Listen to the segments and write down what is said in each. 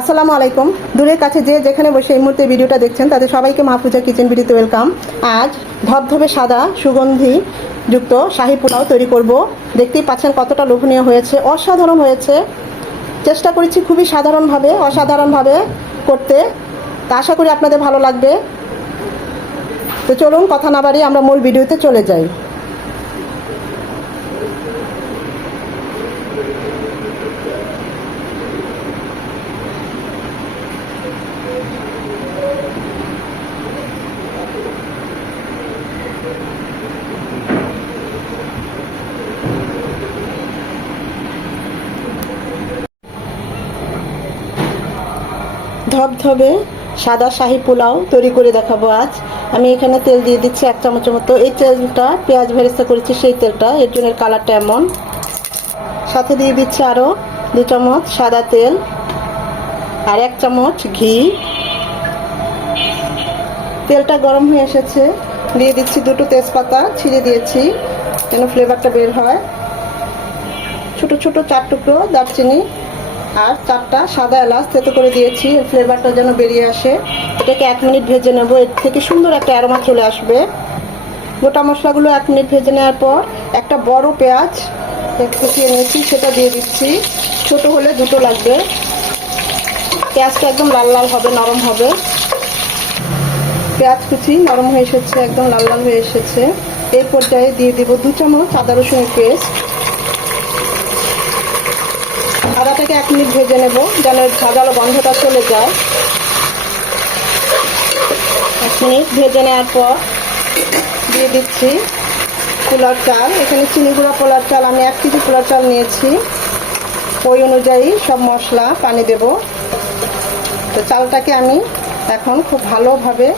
আসসালামু আলাইকুম। দূরের কাছে যে যেখানে বসে এই মুহূর্তে ভিডিওটা দেখছেন, তাদের সবাইকে মাহফুজা কিচেন ভিডিওতে ওয়েলকাম। আজ ধবধবে সাদা, সুগন্ধি যুক্ত শাহী পোলাও তৈরি করব। দেখতেই পাচ্ছেন কতটা লোভনীয় হয়েছে, অসাধারণ হয়েছে। চেষ্টা করেছি খুবই সাধারণভাবে, অসাধারণভাবে করতে। তা আশা করি আপনাদের ভালো লাগবে। তো চলুন, কথা না বাড়িয়ে আমরা মূল ভিডিওতে চলে যাই। ধবধবে সাদা শাহি পোলাও তৈরি করে দেখাবো আজ। আমি এখানে তেল দিয়ে দিচ্ছি এক চামচের মতো। এই তেলটা পেঁয়াজ ভেরেস্তা করেছি, সেই তেলটা। এর জন্য কালারটা এমন। সাথে দিয়ে দিচ্ছি আরও দু চামচ সাদা তেল। আর এক চামচ ঘি। তেলটা গরম হয়ে এসেছে। দিয়ে দিচ্ছি দুটো তেজপাতা, ছিঁড়ে দিয়েছি যেন ফ্লেভারটা বের হয়। ছোট ছোট চার টুকরো দারচিনি আর চারটা সাদা এলাচ তেতো করে দিয়েছি ফ্লেভারটা যেন বেরিয়ে আসে। এটাকে এক মিনিট ভেজে নেব, এর থেকে সুন্দর একটা অ্যারোমা চলে আসবে। গোটা মশলাগুলো এক মিনিট ভেজে নেওয়ার পর একটা বড় পেঁয়াজ কুচিয়ে নিয়েছি, সেটা দিয়ে দিচ্ছি। ছোট হলে দুটো লাগবে। পেঁয়াজটা একদম লাল লাল হবে, নরম হবে। পেঁয়াজ কুচি নরম হয়ে এসেছে, একদম লাল লাল হয়ে এসেছে। এই পর্যায়ে দিয়ে দিব দু চামচ আদা রসুনের পেস্ট। আদাটাকে এক মিনিট ভেজে নেব, যেন ভাজালো গন্ধটা চলে যায়। এক মিনিট ভেজে নেওয়ার পর দিয়ে দিচ্ছি পোলার চাল। এখানে চিনি গুঁড়া পোলার চাল, আমি এক কেজি পোলার চাল নিয়েছি। ওই অনুযায়ী সব মশলা, পানি দেব। তো চালটাকে আমি এখন খুব ভালোভাবে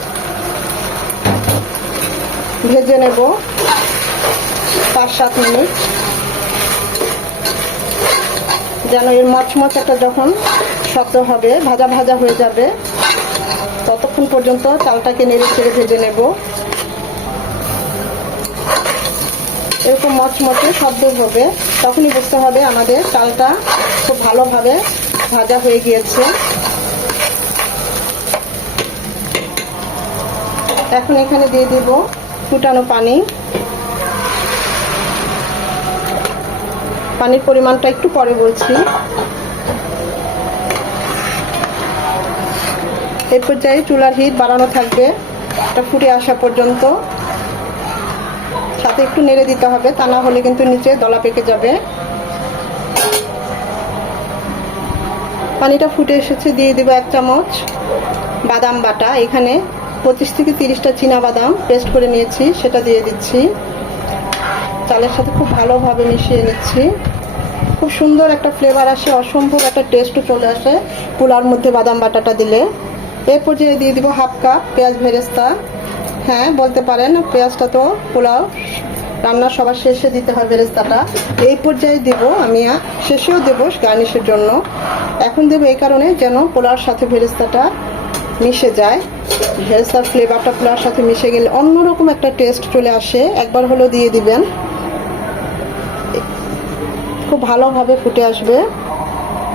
ভেজে নেব পাঁচ, সাত মিনিট। যেন এর মচমচ একটা যখন শক্ত হবে, ভাজা ভাজা হয়ে যাবে, ততক্ষণ পর্যন্ত চালটাকে নেড়ে ছেড়ে ভেজে নেব। এরকম মচমচে শব্দ হবে, তখনই বুঝতে হবে আমাদের চালটা খুব ভালোভাবে ভাজা হয়ে গিয়েছে। এখন এখানে দিয়ে দিব ফুটানো পানি। পানির পরিমাণটা একটু পরে বলছি। এই পর্যায়ে চুলার হিট বাড়ানো থাকবে। এটা ফুটে আসা পর্যন্ত। সাথে একটু নেড়ে দিতে হবে, তা না হলে কিন্তু নিচে দলা পেকে যাবে। পানিটা ফুটে এসেছে, দিয়ে দিব এক চামচ বাদাম বাটা এখানে। পঁচিশ থেকে তিরিশটা চীনা বাদাম পেস্ট করে নিয়েছি, সেটা দিয়ে দিচ্ছি। চালের সাথে খুব ভালোভাবে মিশিয়ে নিচ্ছি। খুব সুন্দর একটা ফ্লেভার আসে, অসম্ভব একটা টেস্টও চলে আসে পোলার মধ্যে বাদাম বাটাটা দিলে। এর পর্যায়ে দিয়ে দিব হাফ কাপ পেঁয়াজ ভেরেস্তা। হ্যাঁ বলতে পারেন পেঁয়াজটা তো পোলাও রান্নার সবার শেষে দিতে হয় বেরেস্তাটা এই পর্যায়ে দেব আমি শেষেও দেব গার্নিশের জন্য। এখন দেব এই কারণে যেন পোলার সাথে ভেরেস্তাটা মিশে যায়। ভেরেস্তার ফ্লেভারটা পোলার সাথে মিশে গেলে অন্যরকম একটা টেস্ট চলে আসে। একবার হলেও দিয়ে দিবেন। খুব ভালোভাবে ফুটে আসবে।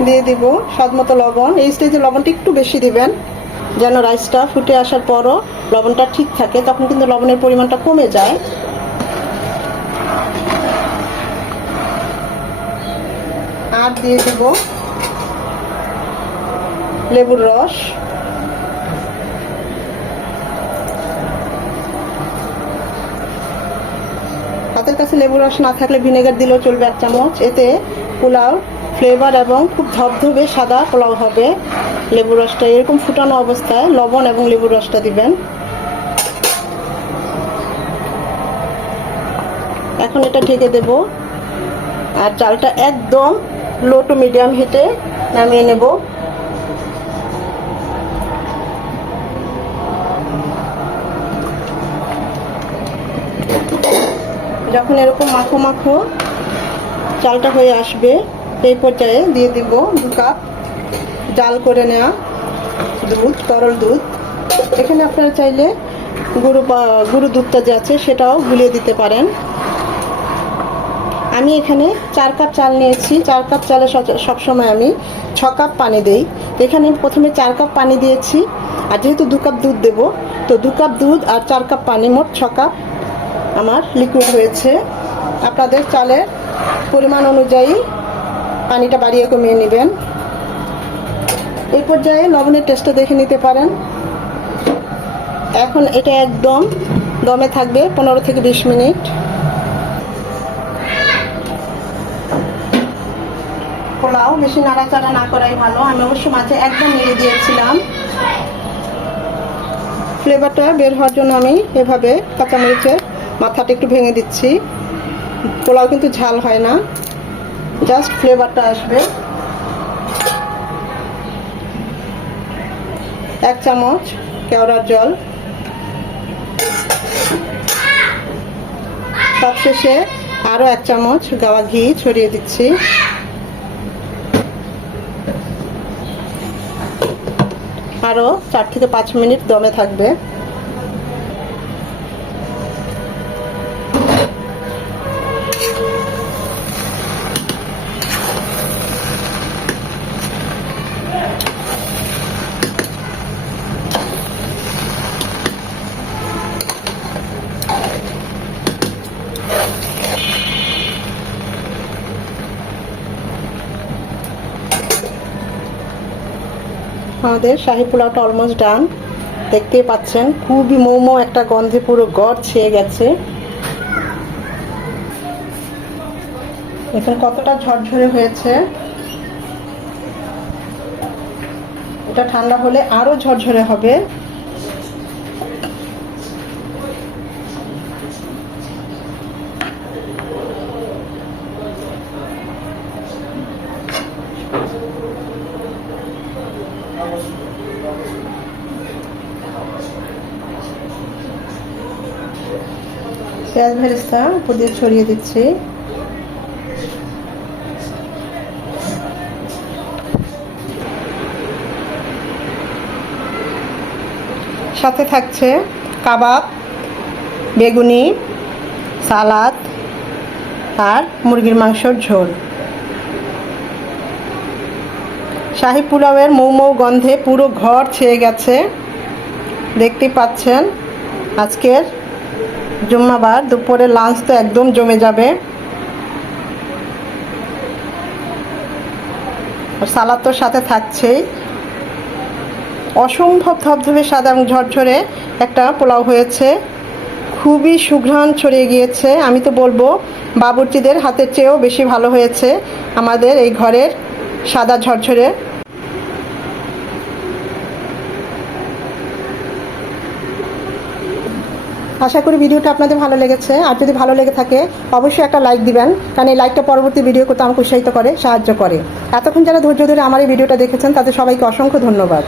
দিয়ে দিব স্বাদ মতো লবণ। এই স্টেজে লবণটা একটু বেশি দিবেন, যেন রাইসটা ফুটে আসার পরও লবণটা ঠিক থাকে। তখন কিন্তু লবণের পরিমাণটা কমে যায়। আর দিয়ে দেব লেবুর রস। হাতের কাছে লেবু রস না থাকলে ভিনেগার দিলেও চলবে এক চামচ। এতে পোলাও ফ্লেভার এবং খুব ধবধবে সাদা পোলাও হবে লেবু রসটা। এরকম ফুটানো অবস্থায় লবণ এবং লেবুর রসটা দিবেন। এখন এটা ঢেকে দেব। আর চালটা একদম লো টু মিডিয়াম হিটে নামিয়ে নেব। যখন এরকম মাখো মাখো চালটা হয়ে আসবে এই পর্যায়ে দিয়ে দিব দু কাপ জাল করে নেওয়া দুধ, তরল দুধ। এখানে আপনারা চাইলে বা গুঁড়ো দুধটা যে আছে সেটাও গুলিয়ে দিতে পারেন। আমি এখানে চার কাপ চাল নিয়েছি। চার কাপ চালে সবসময় আমি ছ কাপ পানি দেই। এখানে প্রথমে চার কাপ পানি দিয়েছি। আর যেহেতু দু কাপ দুধ দেবো, তো দু কাপ দুধ আর চার কাপ পানি, মোট ছ কাপ আমার লিকুইড হয়েছে। আপনাদের চালের পরিমাণ অনুযায়ী পানিটা বাড়িয়ে কমিয়ে নেবেন। এই পর্যায়ে লবণের টেস্টটা দেখে নিতে পারেন। এখন এটা একদম দমে থাকবে পনেরো থেকে বিশ মিনিট। পোলাও বেশি নাড়াচাড়া না করাই ভালো। আমি অবশ্য মাঝে একদম নেড়ে দিয়েছিলাম। ফ্লেভারটা বের হওয়ার জন্য আমি এভাবে কাঁচামরিচের মাথাটা একটু ভেঙে দিচ্ছি। পোলাও কিন্তু ঝাল হয় না। জাস্ট ফ্লেভারটা আসবে। এক চামচ কেওড়ার জল। সবশেষে আরও এক চামচ গাওয়া ঘি ছড়িয়ে দিচ্ছি। আরও চার থেকে পাঁচ মিনিট দমে থাকবে। আমাদের শাহি পোলাওটা অলমোস্ট ডান দেখতেই পাচ্ছেন, খুবই মোমো একটা গন্ধে পুরো গড় ছেয়ে গেছে। এখানে কতটা ঝরঝরে হয়েছে? এটা ঠান্ডা হলে আরও ঝরঝরে হবে। পেঁয়াজ ভেরেস্তা, উপর দিয়ে ছড়িয়ে দিচ্ছি। সাথে থাকছে কাবাব, বেগুনি, সালাদ আর মুরগির মাংসর ঝোল। শাহি পোলাওয়ের মৌ মৌ গন্ধে পুরো ঘর ছেয়ে গেছে। দেখতেই পাচ্ছেন, আজকের জুম্মাবার দুপুরে লাঞ্চ তো একদম জমে যাবে। সালাদ তো সাথে থাকছেই। অসম্ভব ধবধবে সাদা এবং ঝরঝরে একটা পোলাও হয়েছে। খুবই সুঘ্রাণ ছড়িয়ে গিয়েছে। আমি তো বলব, বাবুর্চিদের হাতের চেয়েও বেশি ভালো হয়েছে আমাদের এই ঘরের সাদা ঝরঝরে আশা করি ভিডিওটা আপনাদের ভালো লেগেছে। আর যদি ভালো লেগে থাকে, অবশ্যই একটা লাইক দিবেন, কারণ এই লাইকটা পরবর্তী ভিডিও করতে আমাকে উৎসাহিত করে, সাহায্য করে। এতক্ষণ যারা ধৈর্য ধরে আমার এই ভিডিওটা দেখেছেন, তাদের সবাইকে অসংখ্য ধন্যবাদ।